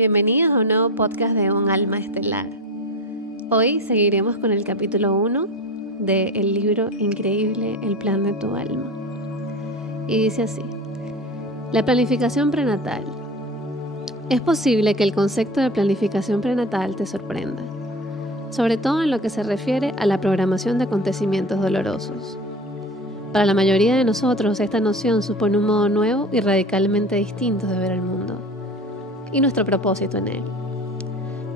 Bienvenidos a un nuevo podcast de Un Alma Estelar. Hoy seguiremos con el capítulo 1 del libro increíble El Plan de tu Alma. Y dice así: la planificación prenatal. Es posible que el concepto de planificación prenatal te sorprenda, sobre todo en lo que se refiere a la programación de acontecimientos dolorosos. Para la mayoría de nosotros, esta noción supone un modo nuevo y radicalmente distinto de ver el mundo y nuestro propósito en él.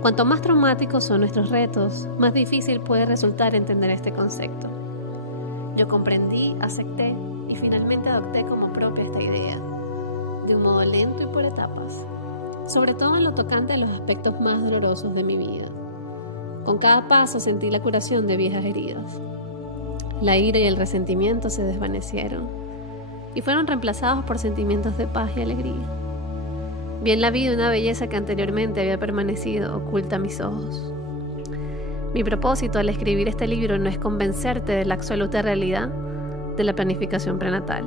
Cuanto más traumáticos son nuestros retos, más difícil puede resultar entender este concepto. Yo comprendí, acepté y finalmente adopté como propia esta idea, de un modo lento y por etapas, sobre todo en lo tocante a los aspectos más dolorosos de mi vida. Con cada paso sentí la curación de viejas heridas. La ira y el resentimiento se desvanecieron y fueron reemplazados por sentimientos de paz y alegría. Vi en la vida una belleza que anteriormente había permanecido oculta a mis ojos. Mi propósito al escribir este libro no es convencerte de la absoluta realidad de la planificación prenatal,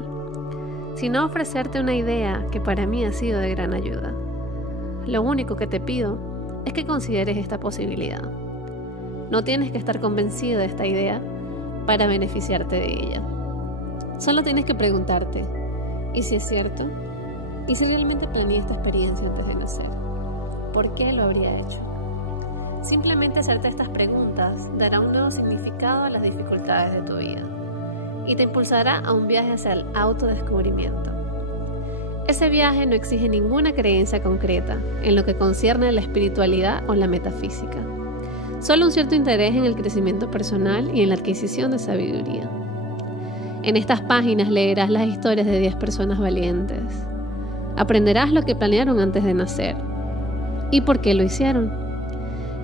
sino ofrecerte una idea que para mí ha sido de gran ayuda. Lo único que te pido es que consideres esta posibilidad. No tienes que estar convencido de esta idea para beneficiarte de ella. Solo tienes que preguntarte: ¿y si es cierto? ¿Y si realmente planeé esta experiencia antes de nacer? ¿Por qué lo habría hecho? Simplemente hacerte estas preguntas dará un nuevo significado a las dificultades de tu vida y te impulsará a un viaje hacia el autodescubrimiento. Ese viaje no exige ninguna creencia concreta en lo que concierne a la espiritualidad o la metafísica, solo un cierto interés en el crecimiento personal y en la adquisición de sabiduría. En estas páginas leerás las historias de 10 personas valientes. Aprenderás lo que planearon antes de nacer y por qué lo hicieron.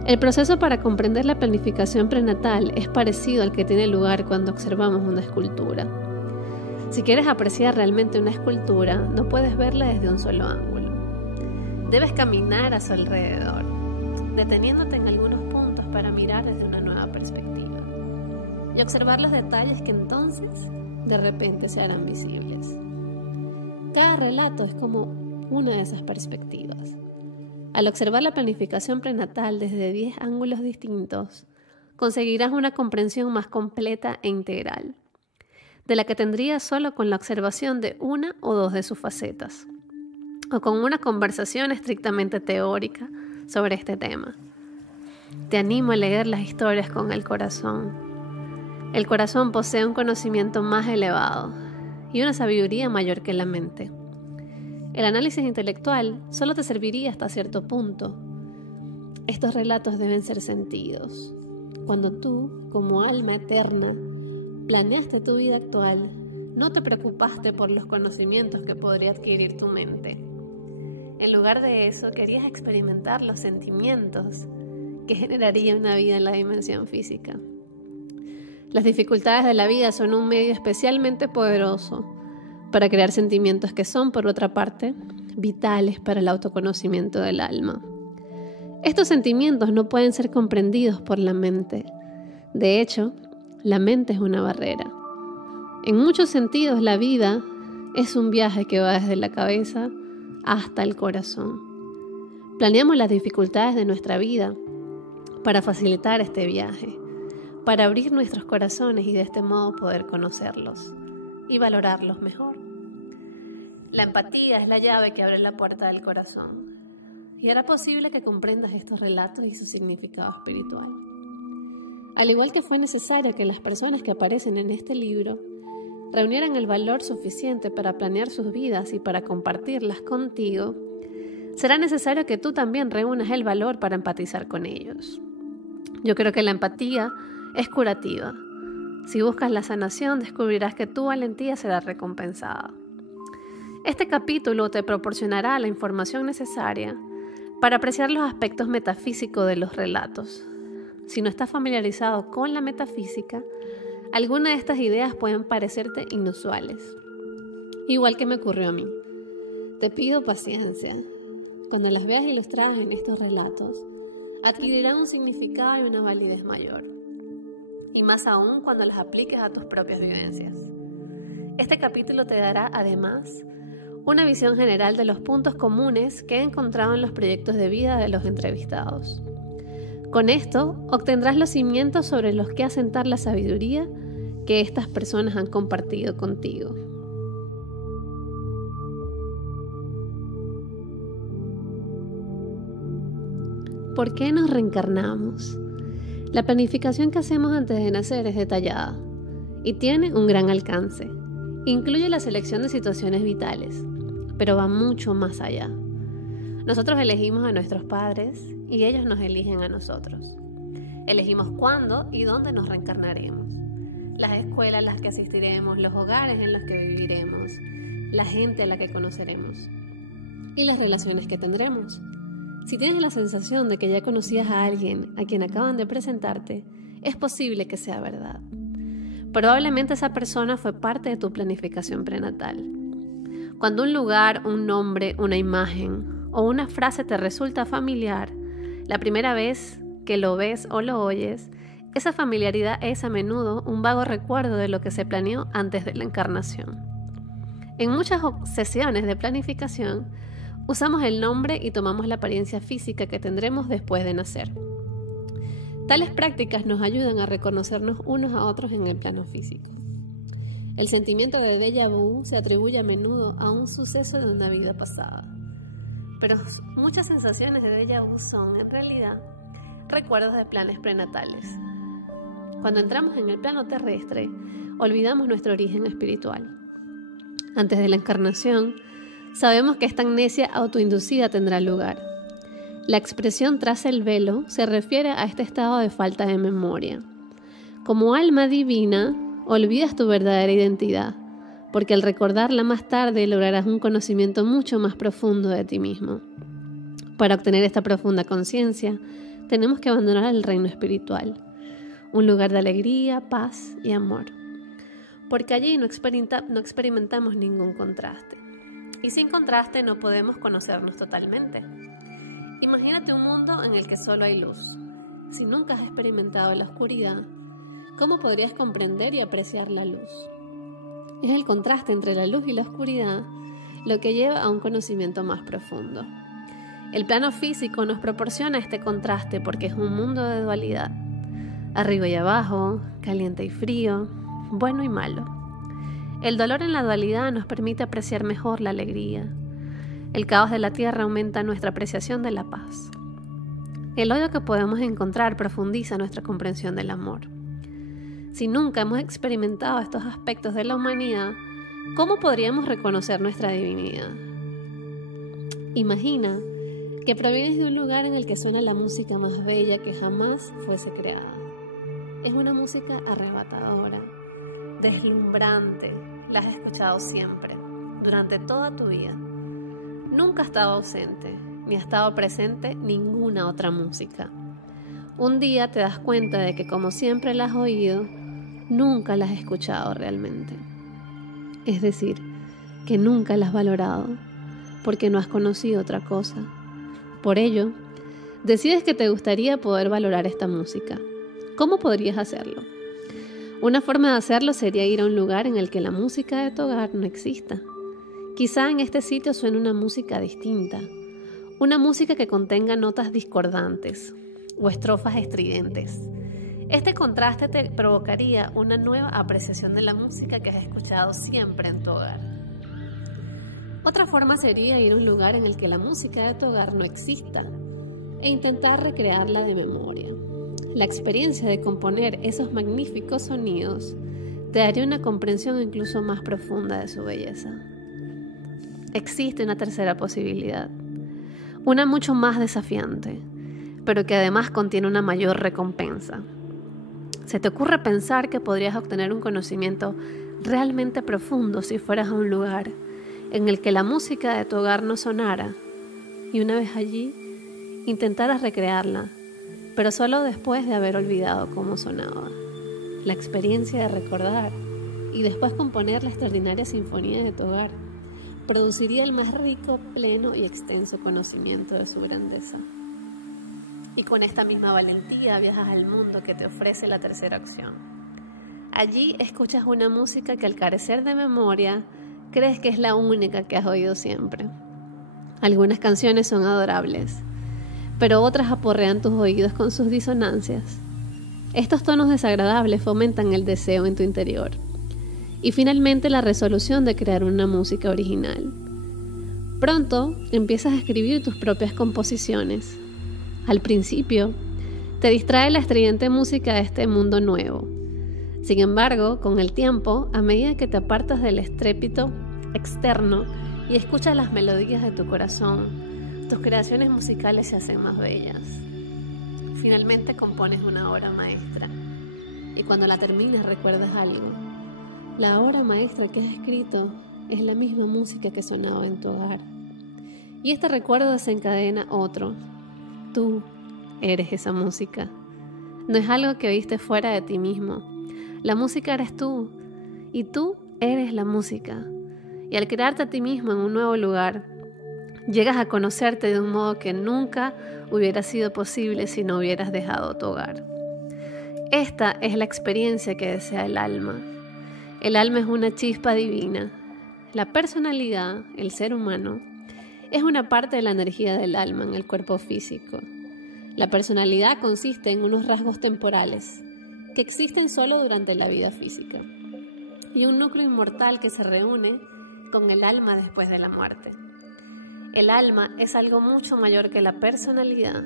El proceso para comprender la planificación prenatal es parecido al que tiene lugar cuando observamos una escultura. Si quieres apreciar realmente una escultura, no puedes verla desde un solo ángulo. Debes caminar a su alrededor, deteniéndote en algunos puntos para mirar desde una nueva perspectiva y observar los detalles que entonces de repente se harán visibles. Cada relato es como una de esas perspectivas. Al observar la planificación prenatal desde 10 ángulos distintos, conseguirás una comprensión más completa e integral, de la que tendrías solo con la observación de una o dos de sus facetas, o con una conversación estrictamente teórica sobre este tema. Te animo a leer las historias con el corazón. El corazón posee un conocimiento más elevado y una sabiduría mayor que la mente. El análisis intelectual solo te serviría hasta cierto punto. Estos relatos deben ser sentidos. Cuando tú, como alma eterna, planeaste tu vida actual, no te preocupaste por los conocimientos que podría adquirir tu mente. En lugar de eso, querías experimentar los sentimientos que generaría una vida en la dimensión física. Las dificultades de la vida son un medio especialmente poderoso para crear sentimientos que son, por otra parte, vitales para el autoconocimiento del alma. Estos sentimientos no pueden ser comprendidos por la mente. De hecho, la mente es una barrera. En muchos sentidos, la vida es un viaje que va desde la cabeza hasta el corazón. Planeamos las dificultades de nuestra vida para facilitar este viaje, para abrir nuestros corazones y de este modo poder conocerlos y valorarlos mejor. La empatía es la llave que abre la puerta del corazón y hará posible que comprendas estos relatos y su significado espiritual. Al igual que fue necesario que las personas que aparecen en este libro reunieran el valor suficiente para planear sus vidas y para compartirlas contigo, será necesario que tú también reúnas el valor para empatizar con ellos. Yo creo que la empatía es curativa. Si buscas la sanación, descubrirás que tu valentía será recompensada. Este capítulo te proporcionará la información necesaria para apreciar los aspectos metafísicos de los relatos. Si no estás familiarizado con la metafísica, algunas de estas ideas pueden parecerte inusuales, igual que me ocurrió a mí. Te pido paciencia. Cuando las veas ilustradas en estos relatos, adquirirán un significado y una validez mayor, y más aún cuando las apliques a tus propias vivencias. Este capítulo te dará, además, una visión general de los puntos comunes que he encontrado en los proyectos de vida de los entrevistados. Con esto obtendrás los cimientos sobre los que asentar la sabiduría que estas personas han compartido contigo. ¿Por qué nos reencarnamos? La planificación que hacemos antes de nacer es detallada y tiene un gran alcance. Incluye la selección de situaciones vitales, pero va mucho más allá. Nosotros elegimos a nuestros padres y ellos nos eligen a nosotros. Elegimos cuándo y dónde nos reencarnaremos, las escuelas a las que asistiremos, los hogares en los que viviremos, la gente a la que conoceremos y las relaciones que tendremos. Si tienes la sensación de que ya conocías a alguien a quien acaban de presentarte, es posible que sea verdad. Probablemente esa persona fue parte de tu planificación prenatal. Cuando un lugar, un nombre, una imagen o una frase te resulta familiar, la primera vez que lo ves o lo oyes, esa familiaridad es a menudo un vago recuerdo de lo que se planeó antes de la encarnación. En muchas sesiones de planificación, usamos el nombre y tomamos la apariencia física que tendremos después de nacer. Tales prácticas nos ayudan a reconocernos unos a otros en el plano físico. El sentimiento de déjà vu se atribuye a menudo a un suceso de una vida pasada. Pero muchas sensaciones de déjà vu son, en realidad, recuerdos de planes prenatales. Cuando entramos en el plano terrestre, olvidamos nuestro origen espiritual. Antes de la encarnación, sabemos que esta amnesia autoinducida tendrá lugar. La expresión tras el velo se refiere a este estado de falta de memoria. Como alma divina, olvidas tu verdadera identidad, porque al recordarla más tarde lograrás un conocimiento mucho más profundo de ti mismo. Para obtener esta profunda conciencia, tenemos que abandonar el reino espiritual, un lugar de alegría, paz y amor, porque allí no experimentamos ningún contraste. Y sin contraste no podemos conocernos totalmente. Imagínate un mundo en el que solo hay luz. Si nunca has experimentado la oscuridad, ¿cómo podrías comprender y apreciar la luz? Es el contraste entre la luz y la oscuridad lo que lleva a un conocimiento más profundo. El plano físico nos proporciona este contraste porque es un mundo de dualidad. Arriba y abajo, caliente y frío, bueno y malo. El dolor en la dualidad nos permite apreciar mejor la alegría. El caos de la tierra aumenta nuestra apreciación de la paz. El odio que podemos encontrar profundiza nuestra comprensión del amor. Si nunca hemos experimentado estos aspectos de la humanidad, ¿cómo podríamos reconocer nuestra divinidad? Imagina que provienes de un lugar en el que suena la música más bella que jamás fuese creada. Es una música arrebatadora, deslumbrante. La has escuchado siempre, durante toda tu vida. Nunca ha estado ausente, ni ha estado presente ninguna otra música. Un día te das cuenta de que como siempre la has oído, nunca la has escuchado realmente. Es decir, que nunca la has valorado, porque no has conocido otra cosa. Por ello, decides que te gustaría poder valorar esta música. ¿Cómo podrías hacerlo? Una forma de hacerlo sería ir a un lugar en el que la música de tu hogar no exista. Quizá en este sitio suene una música distinta, una música que contenga notas discordantes o estrofas estridentes. Este contraste te provocaría una nueva apreciación de la música que has escuchado siempre en tu hogar. Otra forma sería ir a un lugar en el que la música de tu hogar no exista e intentar recrearla de memoria. La experiencia de componer esos magníficos sonidos te daría una comprensión incluso más profunda de su belleza. Existe una tercera posibilidad, una mucho más desafiante, pero que además contiene una mayor recompensa. ¿Se te ocurre pensar que podrías obtener un conocimiento realmente profundo si fueras a un lugar en el que la música de tu hogar no sonara y una vez allí intentaras recrearla, pero solo después de haber olvidado cómo sonaba? La experiencia de recordar y después componer la extraordinaria sinfonía de tu hogar produciría el más rico, pleno y extenso conocimiento de su grandeza. Y con esta misma valentía viajas al mundo que te ofrece la tercera opción. Allí escuchas una música que al carecer de memoria crees que es la única que has oído siempre. Algunas canciones son adorables, pero otras aporrean tus oídos con sus disonancias. Estos tonos desagradables fomentan el deseo en tu interior. Y finalmente la resolución de crear una música original. Pronto empiezas a escribir tus propias composiciones. Al principio, te distrae la estridente música de este mundo nuevo. Sin embargo, con el tiempo, a medida que te apartas del estrépito externo y escuchas las melodías de tu corazón, tus creaciones musicales se hacen más bellas. Finalmente compones una obra maestra y cuando la terminas recuerdas algo. La obra maestra que has escrito es la misma música que sonaba en tu hogar. Y este recuerdo desencadena otro. Tú eres esa música. No es algo que oíste fuera de ti mismo. La música eres tú y tú eres la música. Y al crearte a ti mismo en un nuevo lugar, llegas a conocerte de un modo que nunca hubiera sido posible si no hubieras dejado tu hogar. Esta es la experiencia que desea el alma. El alma es una chispa divina. La personalidad, el ser humano, es una parte de la energía del alma en el cuerpo físico. La personalidad consiste en unos rasgos temporales que existen solo durante la vida física y un núcleo inmortal que se reúne con el alma después de la muerte. El alma es algo mucho mayor que la personalidad,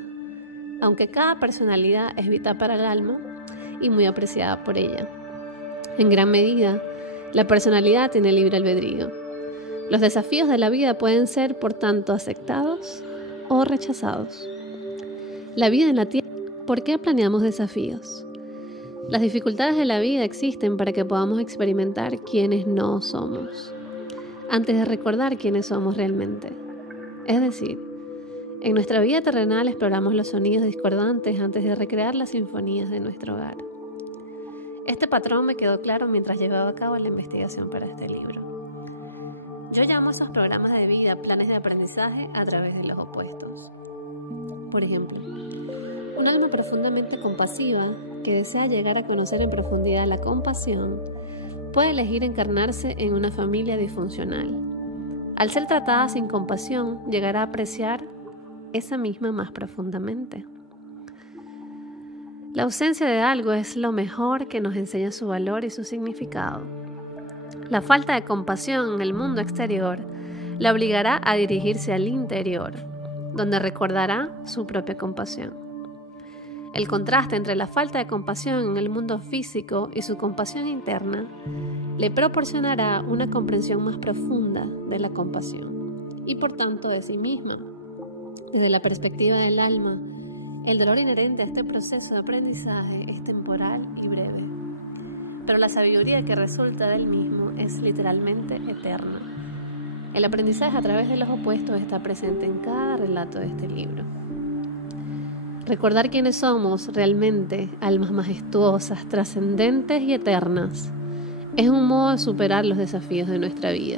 aunque cada personalidad es vital para el alma y muy apreciada por ella. En gran medida, la personalidad tiene libre albedrío. Los desafíos de la vida pueden ser, por tanto, aceptados o rechazados. La vida en la Tierra, ¿por qué planeamos desafíos? Las dificultades de la vida existen para que podamos experimentar quiénes no somos, antes de recordar quiénes somos realmente. Es decir, en nuestra vida terrenal exploramos los sonidos discordantes antes de recrear las sinfonías de nuestro hogar. Este patrón me quedó claro mientras llevaba a cabo la investigación para este libro. Yo llamo a esos programas de vida planes de aprendizaje a través de los opuestos. Por ejemplo, un alma profundamente compasiva que desea llegar a conocer en profundidad la compasión puede elegir encarnarse en una familia disfuncional. Al ser tratada sin compasión, llegará a apreciar esa misma más profundamente. La ausencia de algo es lo mejor que nos enseña su valor y su significado. La falta de compasión en el mundo exterior la obligará a dirigirse al interior, donde recordará su propia compasión. El contraste entre la falta de compasión en el mundo físico y su compasión interna le proporcionará una comprensión más profunda de la compasión y por tanto de sí misma. Desde la perspectiva del alma, el dolor inherente a este proceso de aprendizaje es temporal y breve, pero la sabiduría que resulta del mismo es literalmente eterna. El aprendizaje a través de los opuestos está presente en cada relato de este libro. Recordar quiénes somos realmente, almas majestuosas, trascendentes y eternas, es un modo de superar los desafíos de nuestra vida.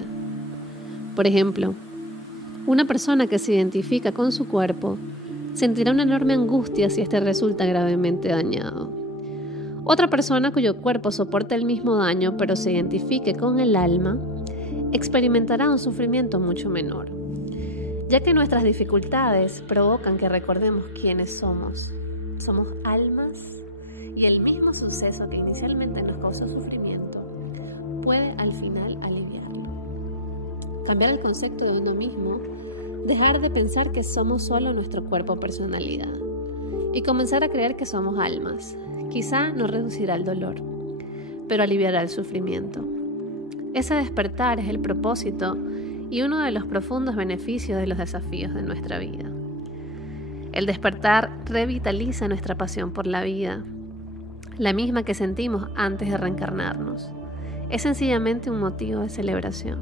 Por ejemplo, una persona que se identifica con su cuerpo sentirá una enorme angustia si éste resulta gravemente dañado. Otra persona cuyo cuerpo soporte el mismo daño pero se identifique con el alma experimentará un sufrimiento mucho menor, ya que nuestras dificultades provocan que recordemos quiénes somos. Somos almas y el mismo suceso que inicialmente nos causó sufrimiento puede al final aliviarlo. Cambiar el concepto de uno mismo, dejar de pensar que somos solo nuestro cuerpo o personalidad y comenzar a creer que somos almas. Quizá no reducirá el dolor, pero aliviará el sufrimiento. Ese despertar es el propósito y uno de los profundos beneficios de los desafíos de nuestra vida. El despertar revitaliza nuestra pasión por la vida, la misma que sentimos antes de reencarnarnos. Es sencillamente un motivo de celebración.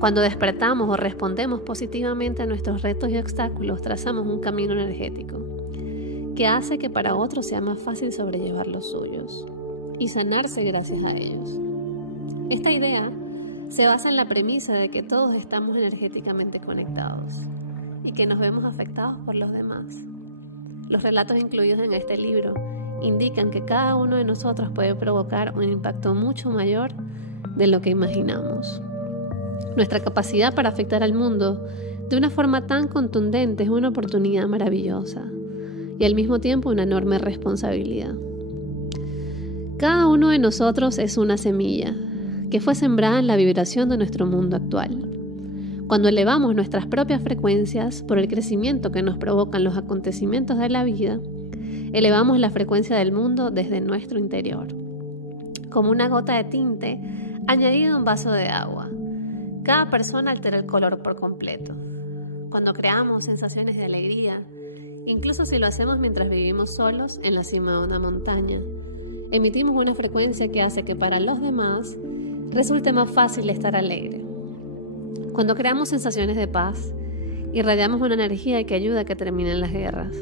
Cuando despertamos o respondemos positivamente a nuestros retos y obstáculos, trazamos un camino energético que hace que para otros sea más fácil sobrellevar los suyos y sanarse gracias a ellos. Esta idea se basa en la premisa de que todos estamos energéticamente conectados y que nos vemos afectados por los demás. Los relatos incluidos en este libro indican que cada uno de nosotros puede provocar un impacto mucho mayor de lo que imaginamos. Nuestra capacidad para afectar al mundo de una forma tan contundente es una oportunidad maravillosa y al mismo tiempo una enorme responsabilidad. Cada uno de nosotros es una semilla que fue sembrada en la vibración de nuestro mundo actual. Cuando elevamos nuestras propias frecuencias por el crecimiento que nos provocan los acontecimientos de la vida, elevamos la frecuencia del mundo desde nuestro interior, como una gota de tinte añadida a un vaso de agua. Cada persona altera el color por completo. Cuando creamos sensaciones de alegría, incluso si lo hacemos mientras vivimos solos en la cima de una montaña, emitimos una frecuencia que hace que para los demás resulte más fácil estar alegre. Cuando creamos sensaciones de paz, irradiamos una energía que ayuda a que terminen las guerras.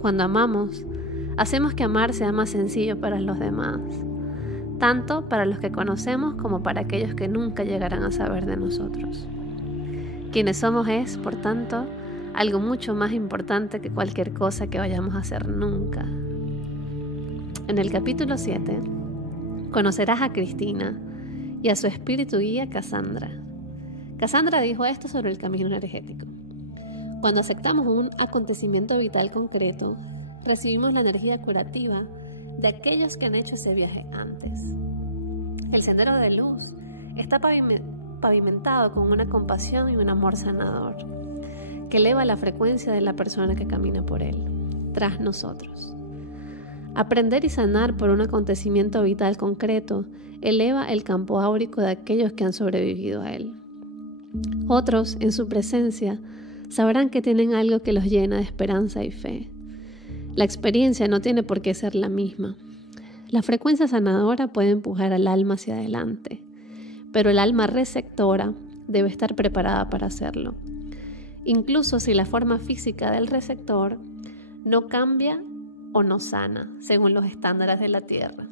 Cuando amamos, hacemos que amar sea más sencillo para los demás, tanto para los que conocemos como para aquellos que nunca llegarán a saber de nosotros. Quienes somos es, por tanto, algo mucho más importante que cualquier cosa que vayamos a hacer nunca. En el capítulo 7, conocerás a Cristina y a su espíritu guía Cassandra. Cassandra dijo esto sobre el camino energético. Cuando aceptamos un acontecimiento vital concreto, recibimos la energía curativa de aquellos que han hecho ese viaje antes. El sendero de luz está pavimentado con una compasión y un amor sanador, que eleva la frecuencia de la persona que camina por él, tras nosotros. Aprender y sanar por un acontecimiento vital concreto eleva el campo áurico de aquellos que han sobrevivido a él. Otros, en su presencia, sabrán que tienen algo que los llena de esperanza y fe. La experiencia no tiene por qué ser la misma. La frecuencia sanadora puede empujar al alma hacia adelante, pero el alma receptora debe estar preparada para hacerlo. Incluso si la forma física del receptor no cambia o no sana según los estándares de la tierra,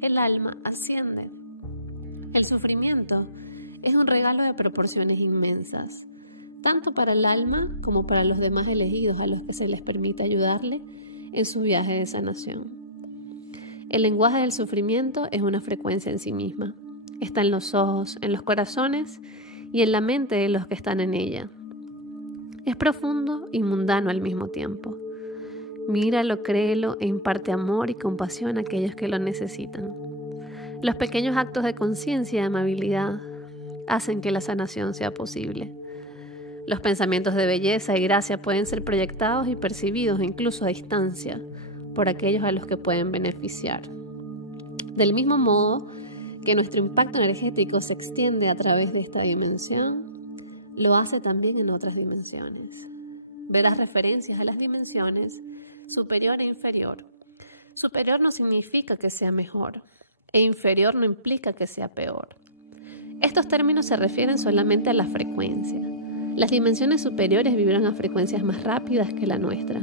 el alma asciende. El sufrimiento es un regalo de proporciones inmensas, tanto para el alma como para los demás elegidos a los que se les permite ayudarle en su viaje de sanación. El lenguaje del sufrimiento es una frecuencia en sí misma. Está en los ojos, en los corazones y en la mente de los que están en ella. Es profundo y mundano al mismo tiempo. Míralo, créelo e imparte amor y compasión a aquellos que lo necesitan. Los pequeños actos de conciencia y amabilidad hacen que la sanación sea posible. Los pensamientos de belleza y gracia pueden ser proyectados y percibidos incluso a distancia por aquellos a los que pueden beneficiar. Del mismo modo que nuestro impacto energético se extiende a través de esta dimensión, lo hace también en otras dimensiones. Verás referencias a las dimensiones superior e inferior. Superior no significa que sea mejor, e inferior no implica que sea peor. Estos términos se refieren solamente a la frecuencia. Las dimensiones superiores vibran a frecuencias más rápidas que la nuestra,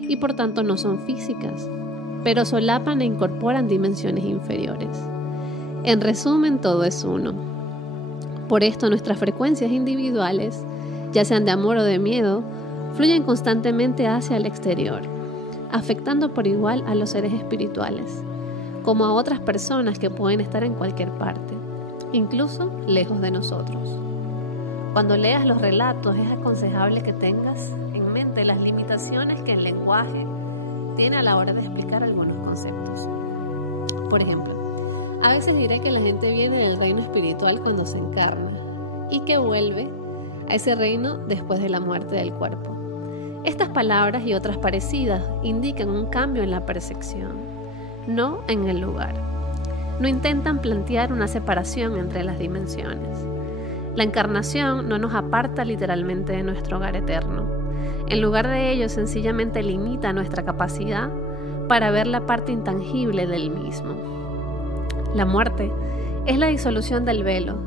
y por tanto no son físicas, pero solapan e incorporan dimensiones inferiores. En resumen, todo es uno. Por esto nuestras frecuencias individuales, ya sean de amor o de miedo, fluyen constantemente hacia el exterior, afectando por igual a los seres espirituales, como a otras personas que pueden estar en cualquier parte, incluso lejos de nosotros. Cuando leas los relatos es aconsejable que tengas en mente las limitaciones que el lenguaje tiene a la hora de explicar algunos conceptos. Por ejemplo, a veces diré que la gente viene del reino espiritual cuando se encarna y que vuelve a ese reino después de la muerte del cuerpo. Estas palabras y otras parecidas indican un cambio en la percepción, no en el lugar. No intentan plantear una separación entre las dimensiones. La encarnación no nos aparta literalmente de nuestro hogar eterno. En lugar de ello, sencillamente limita nuestra capacidad para ver la parte intangible del mismo. La muerte es la disolución del velo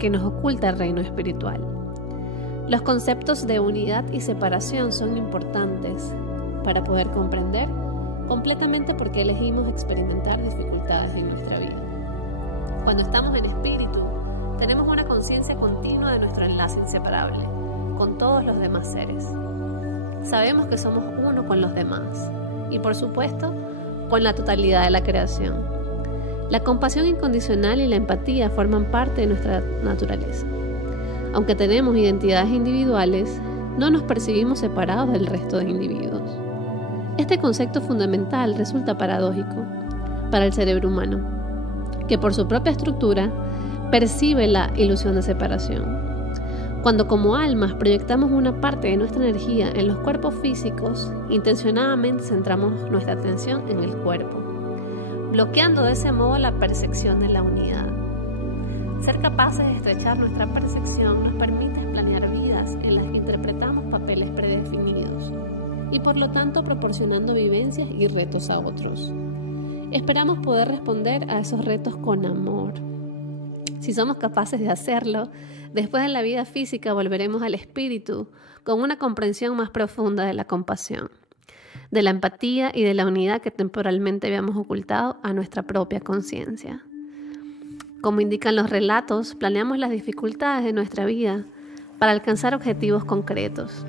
que nos oculta el reino espiritual. Los conceptos de unidad y separación son importantes para poder comprender completamente por qué elegimos experimentar dificultades en nuestra vida. Cuando estamos en espíritu, tenemos una conciencia continua de nuestro enlace inseparable con todos los demás seres. Sabemos que somos uno con los demás y, por supuesto, con la totalidad de la creación. La compasión incondicional y la empatía forman parte de nuestra naturaleza. Aunque tenemos identidades individuales, no nos percibimos separados del resto de individuos. Este concepto fundamental resulta paradójico para el cerebro humano, que por su propia estructura percibe la ilusión de separación. Cuando como almas proyectamos una parte de nuestra energía en los cuerpos físicos, intencionadamente centramos nuestra atención en el cuerpo, bloqueando de ese modo la percepción de la unidad. Ser capaces de estrechar nuestra percepción nos permite planear vidas en las que interpretamos papeles predefinidos y por lo tanto proporcionando vivencias y retos a otros. Esperamos poder responder a esos retos con amor. Si somos capaces de hacerlo, después de la vida física volveremos al espíritu con una comprensión más profunda de la compasión, de la empatía y de la unidad que temporalmente habíamos ocultado a nuestra propia conciencia. Como indican los relatos, planeamos las dificultades de nuestra vida para alcanzar objetivos concretos.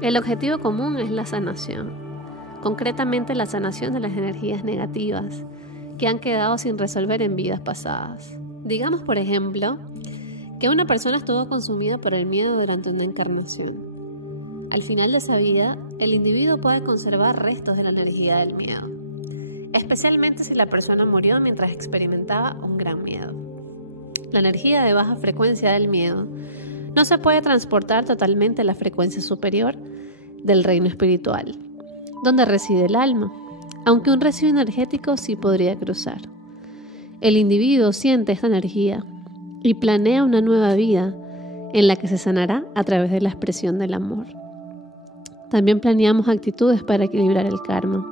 El objetivo común es la sanación, concretamente la sanación de las energías negativas que han quedado sin resolver en vidas pasadas. Digamos, por ejemplo, que una persona estuvo consumida por el miedo durante una encarnación. Al final de esa vida, el individuo puede conservar restos de la energía del miedo, especialmente si la persona murió mientras experimentaba un gran miedo. La energía de baja frecuencia del miedo no se puede transportar totalmente a la frecuencia superior del reino espiritual, donde reside el alma, aunque un residuo energético sí podría cruzar. El individuo siente esta energía y planea una nueva vida en la que se sanará a través de la expresión del amor. También planeamos actitudes para equilibrar el karma.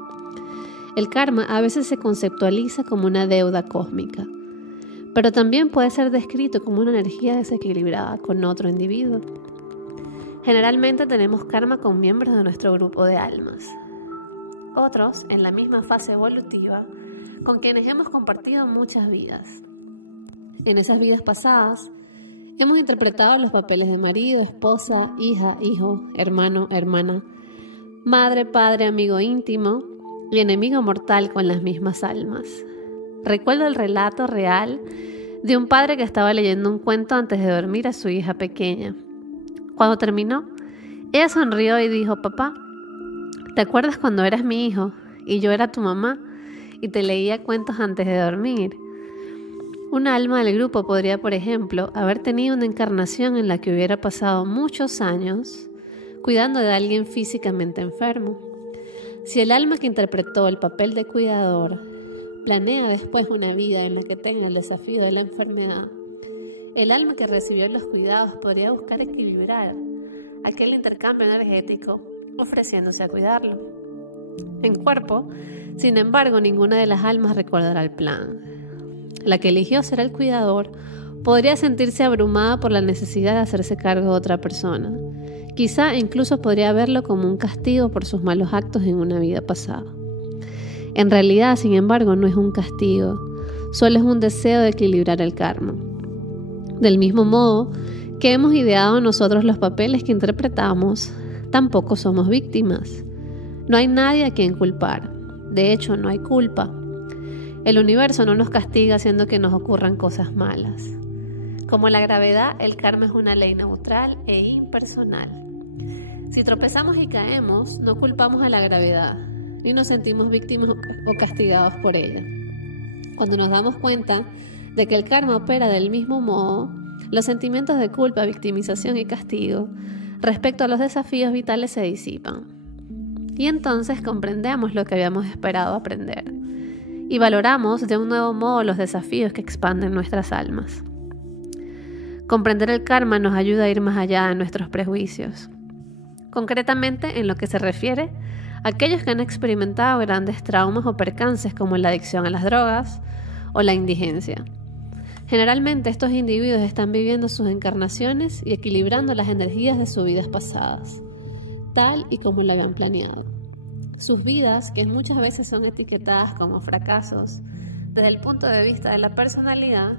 El karma a veces se conceptualiza como una deuda cósmica, pero también puede ser descrito como una energía desequilibrada con otro individuo. Generalmente tenemos karma con miembros de nuestro grupo de almas. Otros, en la misma fase evolutiva, con quienes hemos compartido muchas vidas. En esas vidas pasadas, hemos interpretado los papeles de marido, esposa, hija, hijo, hermano, hermana, madre, padre, amigo íntimo y enemigo mortal con las mismas almas. Recuerdo el relato real de un padre que estaba leyendo un cuento antes de dormir a su hija pequeña. Cuando terminó, ella sonrió y dijo: «Papá, ¿te acuerdas cuando eras mi hijo y yo era tu mamá y te leía cuentos antes de dormir?» Un alma del grupo podría, por ejemplo, haber tenido una encarnación en la que hubiera pasado muchos años cuidando de alguien físicamente enfermo. Si el alma que interpretó el papel de cuidador planea después una vida en la que tenga el desafío de la enfermedad, el alma que recibió los cuidados podría buscar equilibrar aquel intercambio energético ofreciéndose a cuidarlo. En cuerpo, sin embargo, ninguna de las almas recordará el plan. La que eligió ser el cuidador podría sentirse abrumada por la necesidad de hacerse cargo de otra persona. Quizá incluso podría verlo como un castigo por sus malos actos en una vida pasada. En realidad, sin embargo, no es un castigo, solo es un deseo de equilibrar el karma. Del mismo modo que hemos ideado nosotros los papeles que interpretamos, tampoco somos víctimas. No hay nadie a quien culpar. De hecho, no hay culpa. El universo no nos castiga haciendo que nos ocurran cosas malas. Como la gravedad, el karma es una ley neutral e impersonal. Si tropezamos y caemos, no culpamos a la gravedad, ni nos sentimos víctimas o castigados por ella. Cuando nos damos cuenta de que el karma opera del mismo modo, los sentimientos de culpa, victimización y castigo respecto a los desafíos vitales se disipan. Y entonces comprendemos lo que habíamos esperado aprender y valoramos de un nuevo modo los desafíos que expanden nuestras almas. Comprender el karma nos ayuda a ir más allá de nuestros prejuicios, concretamente en lo que se refiere a aquellos que han experimentado grandes traumas o percances como la adicción a las drogas o la indigencia. Generalmente estos individuos están viviendo sus encarnaciones y equilibrando las energías de sus vidas pasadas, tal y como lo habían planeado. Sus vidas, que muchas veces son etiquetadas como fracasos, desde el punto de vista de la personalidad,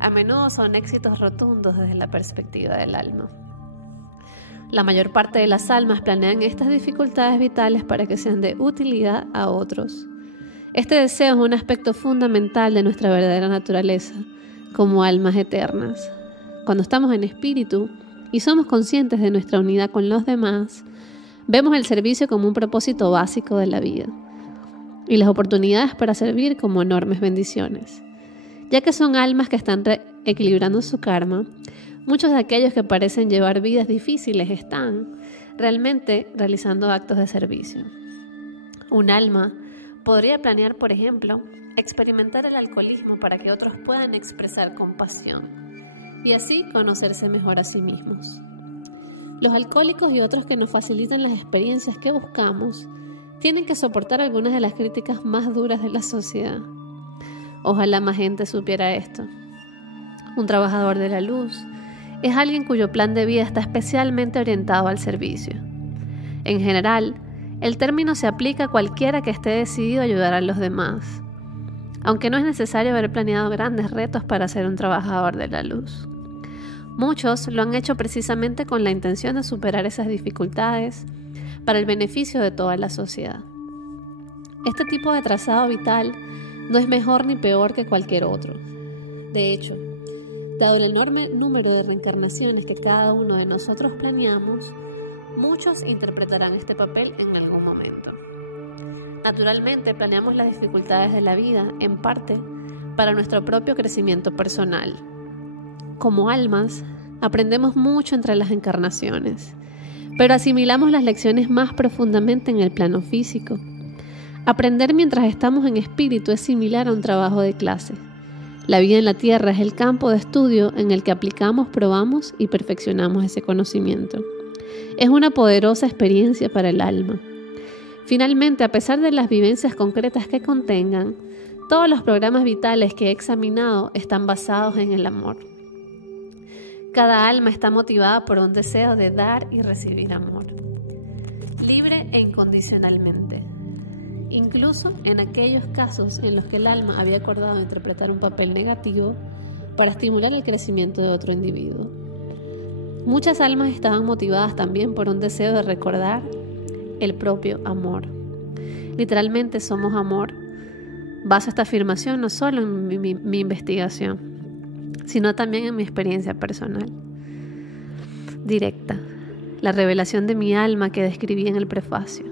a menudo son éxitos rotundos desde la perspectiva del alma. La mayor parte de las almas planean estas dificultades vitales para que sean de utilidad a otros. Este deseo es un aspecto fundamental de nuestra verdadera naturaleza, como almas eternas. Cuando estamos en espíritu, y somos conscientes de nuestra unidad con los demás, vemos el servicio como un propósito básico de la vida y las oportunidades para servir como enormes bendiciones. Ya que son almas que están equilibrando su karma, muchos de aquellos que parecen llevar vidas difíciles están realmente realizando actos de servicio. Un alma podría planear, por ejemplo, experimentar el alcoholismo para que otros puedan expresar compasión y así conocerse mejor a sí mismos. Los alcohólicos y otros que nos facilitan las experiencias que buscamos tienen que soportar algunas de las críticas más duras de la sociedad. Ojalá más gente supiera esto. Un trabajador de la luz es alguien cuyo plan de vida está especialmente orientado al servicio. En general, el término se aplica a cualquiera que esté decidido a ayudar a los demás, aunque no es necesario haber planeado grandes retos para ser un trabajador de la luz. Muchos lo han hecho precisamente con la intención de superar esas dificultades para el beneficio de toda la sociedad. Este tipo de trazado vital no es mejor ni peor que cualquier otro. De hecho, dado el enorme número de reencarnaciones que cada uno de nosotros planeamos, muchos interpretarán este papel en algún momento. Naturalmente, planeamos las dificultades de la vida, en parte, para nuestro propio crecimiento personal. Como almas, aprendemos mucho entre las encarnaciones, pero asimilamos las lecciones más profundamente en el plano físico. Aprender mientras estamos en espíritu es similar a un trabajo de clase. La vida en la tierra es el campo de estudio en el que aplicamos, probamos y perfeccionamos ese conocimiento. Es una poderosa experiencia para el alma. Finalmente, a pesar de las vivencias concretas que contengan, todos los programas vitales que he examinado están basados en el amor. Cada alma está motivada por un deseo de dar y recibir amor, libre e incondicionalmente. Incluso en aquellos casos en los que el alma había acordado interpretar un papel negativo para estimular el crecimiento de otro individuo. Muchas almas estaban motivadas también por un deseo de recordar el propio amor. Literalmente somos amor. Baso esta afirmación no solo en mi investigación, sino también en mi experiencia personal. Directa, la revelación de mi alma que describí en el prefacio.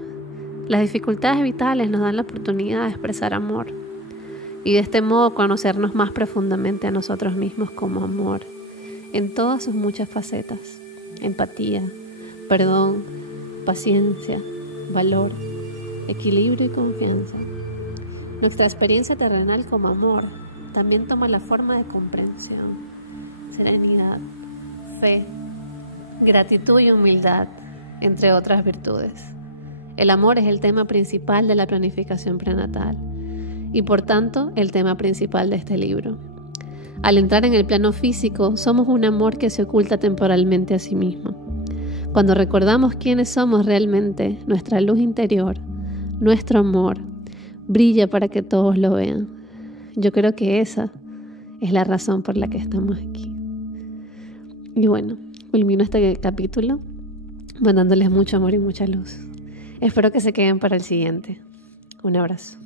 Las dificultades vitales nos dan la oportunidad de expresar amor y de este modo conocernos más profundamente a nosotros mismos como amor, en todas sus muchas facetas: empatía, perdón, paciencia, valor, equilibrio y confianza. Nuestra experiencia terrenal como amor también toma la forma de comprensión, serenidad, fe, gratitud y humildad, entre otras virtudes. El amor es el tema principal de la planificación prenatal y por tanto el tema principal de este libro. Al entrar en el plano físico, somos un amor que se oculta temporalmente a sí mismo. Cuando recordamos quiénes somos realmente, nuestra luz interior, nuestro amor, brilla para que todos lo vean. Yo creo que esa es la razón por la que estamos aquí. Y bueno, culmino este capítulo mandándoles mucho amor y mucha luz. Espero que se queden para el siguiente. Un abrazo.